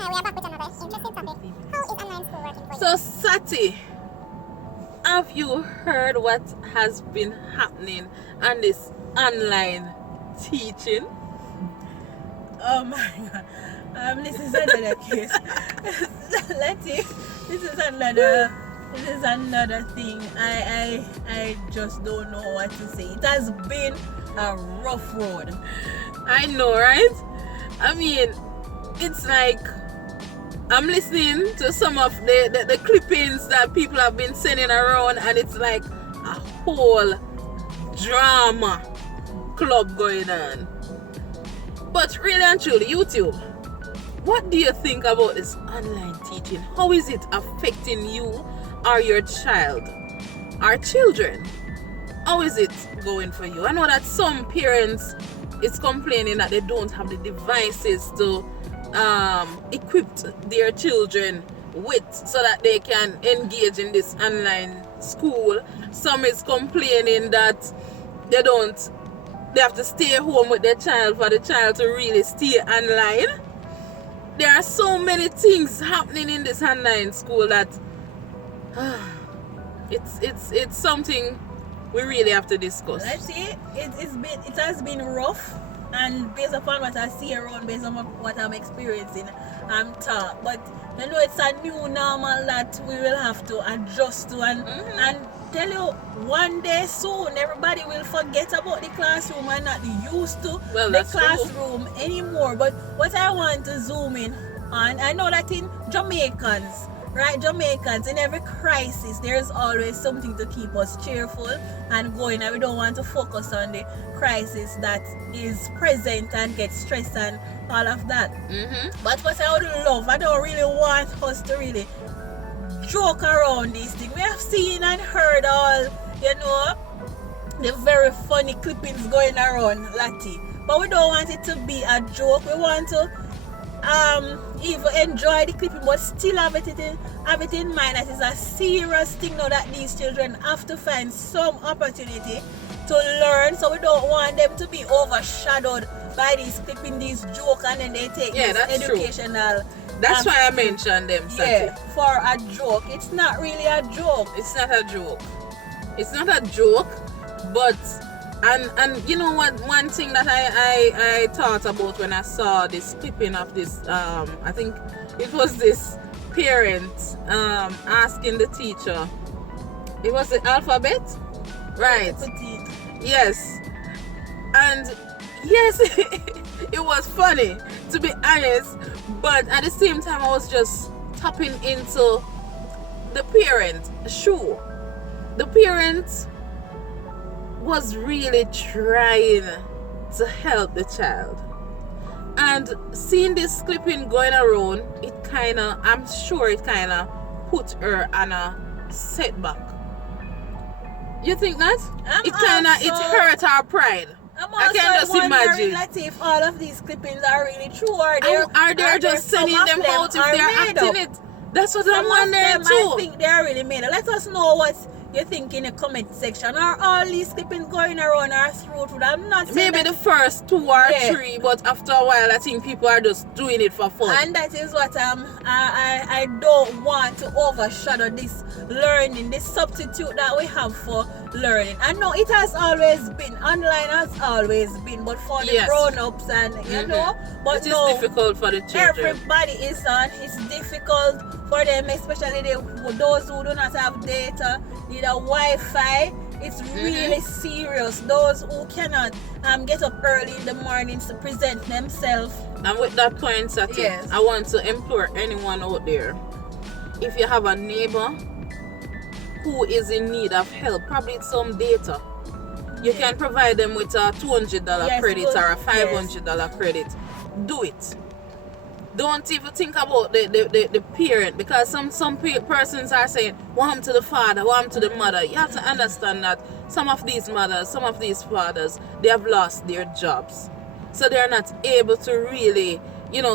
Hi, we are back with another interesting topic. How is online school working for you? So, Sati, have you heard what has been happening on this online teaching? Oh my god. This is another case. Letty, this is another thing. I just don't know what to say. It has been a rough road. I know, right? I mean, it's like I'm listening to some of the clippings that people have been sending around, and it's like a whole drama club going on. But really and truly, YouTube, what do you think about this online teaching? How is it affecting you or your child, our children? How is it going for you? I know that some parents is complaining that they don't have the devices to equip their children with so that they can engage in this online school. Some is complaining that they have to stay home with their child for the child to really stay online. There are so many things happening in this online school that it's something we really have to discuss. Let's see, it has been rough, and based upon what I see around, based on what I'm experiencing, I'm taught. But you know, it's a new normal that we will have to adjust to, and tell you, one day soon everybody will forget about the classroom and not used to the classroom anymore. But what I want to zoom in on, I know that in Jamaicans, in every crisis there's always something to keep us cheerful and going, and we don't want to focus on the crisis that is present and get stressed and all of that. But what I would love, I don't really want us to really joke around these things. We have seen and heard all, the very funny clippings going around, Lati. But we don't want it to be a joke. We want to even enjoy the clipping, but still have it in mind that it's a serious thing now that these children have to find some opportunity to learn. So we don't want them to be overshadowed by these clipping, these jokes, and then they take this educational. That's why I mentioned them, Sati. Yeah, for a joke. It's not really a joke. It's not a joke. It's not a joke, but and you know what? One thing that I thought about when I saw this clipping of this, I think it was this parent asking the teacher. It was the alphabet, right? Yes, and yes, it was funny, to be honest. But at the same time, I was just tapping into the parent. Sure, the parent was really trying to help the child. And seeing this clipping going around, I'm sure it kind of put her on a setback. You think that? It hurt her pride. I can just imagine. If all of these clippings are really true, or they just sending them out if they're acting it. That's what I'm wondering too. I think they are really made up. Let us know what you think in the comment section. Are all these clippings going around our throat? I'm not saying maybe the first 2 or 3, but after a while I think people are just doing it for fun. And that is what I don't want to overshadow this learning, this substitute that we have for learning. I know it has always been, online has always been, but for the grown-ups and but it is difficult for the children. Everybody is on. It's difficult for them, especially those who do not have data, need a Wi-Fi. It's really serious. Those who cannot get up early in the mornings to present themselves. And with that point, Sati, I want to implore anyone out there, if you have a neighbor who is in need of help, probably some data, you can provide them with a $200 credit or a $500 credit. Do it. Don't even think about the parent, because some persons are saying, "Want to the father, want to the mother." You have to understand that some of these mothers, some of these fathers, they have lost their jobs, so they are not able to really,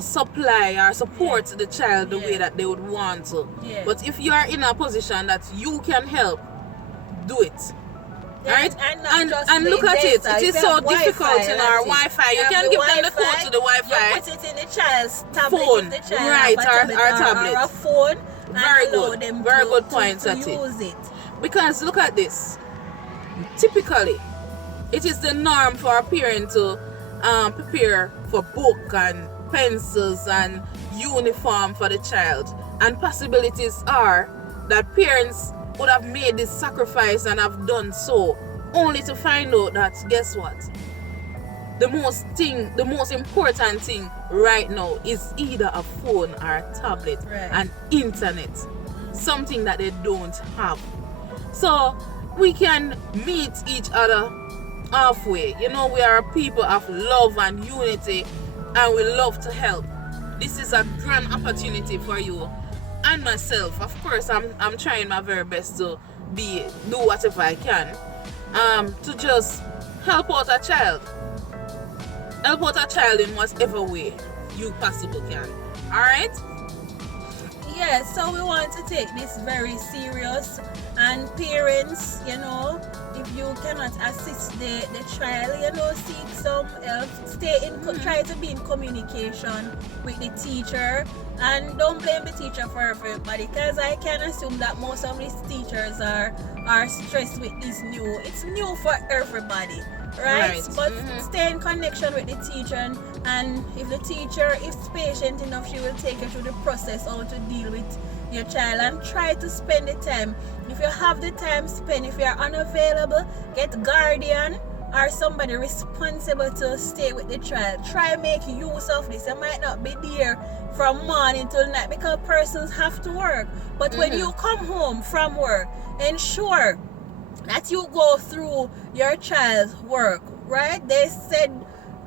supply or support the child the way that they would want to. But if you are in a position that you can help, do it. right? And, not just And the look at it. data. It If is you so have difficult in our Wi-Fi. You can give them the code to the Wi-Fi. You put it in the child's tablet. Phone, If the child right, have a our tablet. Or a phone. Very and allow good. them Very to, good points to at it. use it. Because look at this. Typically, it is the norm for a parent to prepare for book and pencils and uniform for the child. And possibilities are that parents would have made this sacrifice and have done so, only to find out that, guess what? The most important thing right now is either a phone or a tablet and internet. Something that they don't have. So we can meet each other halfway. You know, we are a people of love and unity, and we love to help. This is a grand opportunity for you and myself. Of course, I'm trying my very best to do whatever I can to just help out a child. Help out a child in whatever way you possibly can. Alright? Yeah, so we want to take this very serious, and parents, you know, if you cannot assist the child, you know, seek some help, try to be in communication with the teacher, and don't blame the teacher for everybody, because I can assume that most of these teachers are stressed with it's new for everybody. Right? But stay in connection with the teacher, and if the teacher is patient enough, she will take you through the process how to deal with your child, and try to spend the time. If you have the time, spend. If you are unavailable, get guardian or somebody responsible to stay with the child. Try make use of this. You might not be there from morning till night because persons have to work, but when you come home from work, ensure that you go through your child's work, right? They said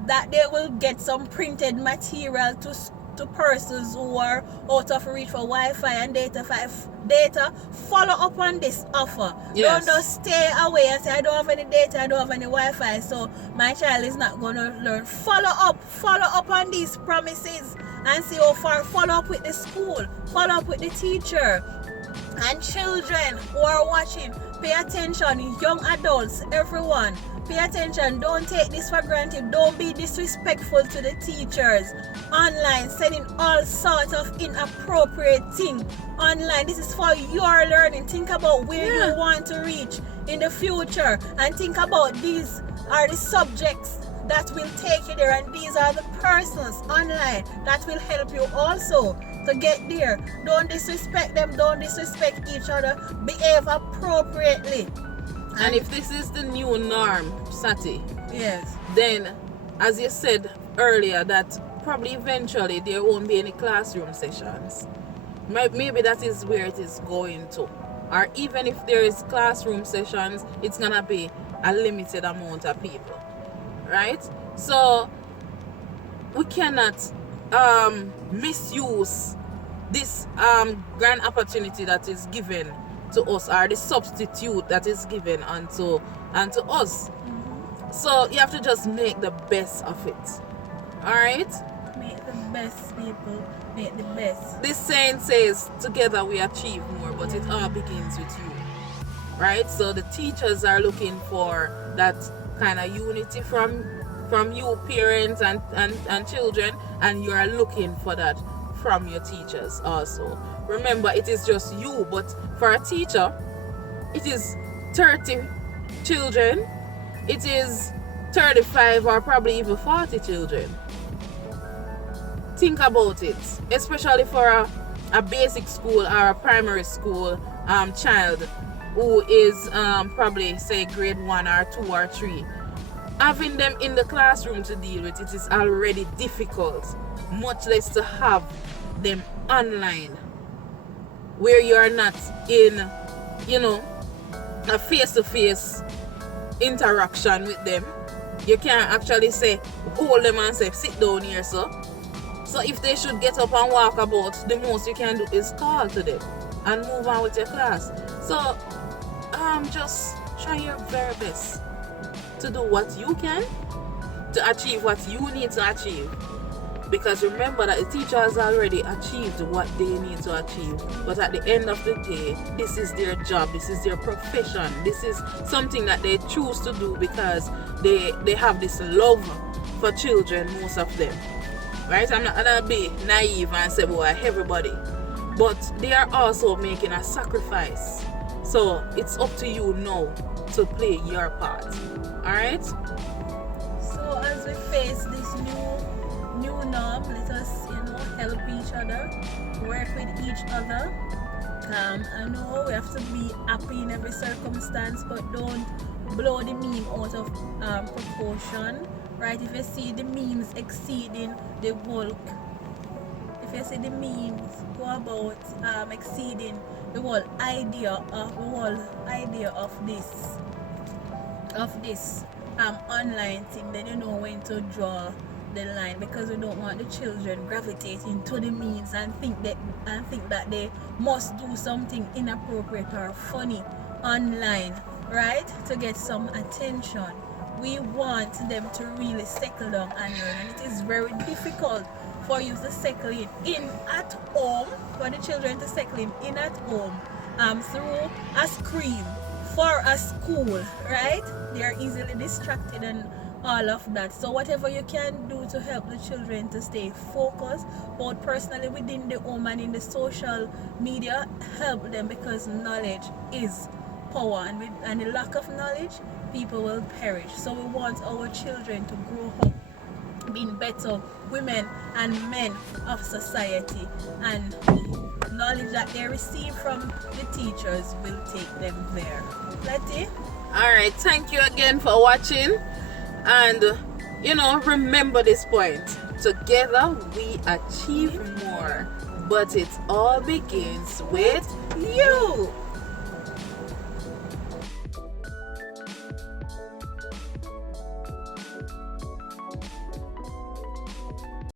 that they will get some printed material to persons who are out of reach for Wi-Fi and data. Follow up on this offer. Yes. Don't just stay away and say, I don't have any data, I don't have any Wi-Fi, so my child is not going to learn. Follow up on these promises and see how far. Follow up with the school, follow up with the teacher. And children who are watching, pay attention. Young adults, everyone, pay attention. Don't take this for granted. Don't be disrespectful to the teachers online, sending all sorts of inappropriate things online. This is for your learning. Think about where you want to reach in the future, and think about these are the subjects that will take you there, and these are the persons online that will help you also to get there. Don't disrespect them, don't disrespect each other, behave appropriately. And if this is the new norm, Sati, yes, then as you said earlier, that probably eventually there won't be any classroom sessions. Maybe that is where it is going to. Or even if there is classroom sessions, it's gonna be a limited amount of people, right? So we cannot misuse this grand opportunity that is given to us, or the substitute that is given unto us. So you have to just make the best of it. Alright? Make the best, people. Make the best. This saying says, together we achieve more, but it all begins with you. Right? So the teachers are looking for that kind of unity from you parents and children, and you are looking for that from your teachers also. Remember, it is just you, but for a teacher, it is 30 children, it is 35 or probably even 40 children. Think about it, especially for a basic school or a primary school child who is probably say grade 1 or 2 or 3. Having them in the classroom to deal with it is already difficult, much less to have them online where you are not in, a face-to-face interaction with them. You can't actually say, hold them and say, sit down here, so if they should get up and walk about, the most you can do is call to them and move on with your class. So just try your very best to do what you can to achieve what you need to achieve. Because remember that the teacher has already achieved what they need to achieve. But at the end of the day, this is their job, this is their profession, this is something that they choose to do because they have this love for children, most of them. Right? I'm not gonna be naive and say, boy, everybody. But they are also making a sacrifice. So it's up to you now to play your part. Alright? So as we face this new norm, let us, help each other, work with each other. I know we have to be happy in every circumstance, but don't blow the meme out of proportion. Right? If you see the memes exceeding the bulk, if you see the memes go about exceeding the whole idea of this online thing, then you know when to draw the line, because we don't want the children gravitating to the memes and think that they must do something inappropriate or funny online, right, to get some attention. We want them to really settle down and learn, and it is very difficult for you to settle in at home, for the children to settle in at home through a screen for a school, right? They are easily distracted and all of that. So whatever you can do to help the children to stay focused, both personally within the home and in the social media, help them, because knowledge is power, and the lack of knowledge, people will perish. So we want our children to grow up being better women and men of society, and knowledge that they receive from the teachers will take them there. Letty? Alright, thank you again for watching, and remember this point: together we achieve more, but it all begins with you.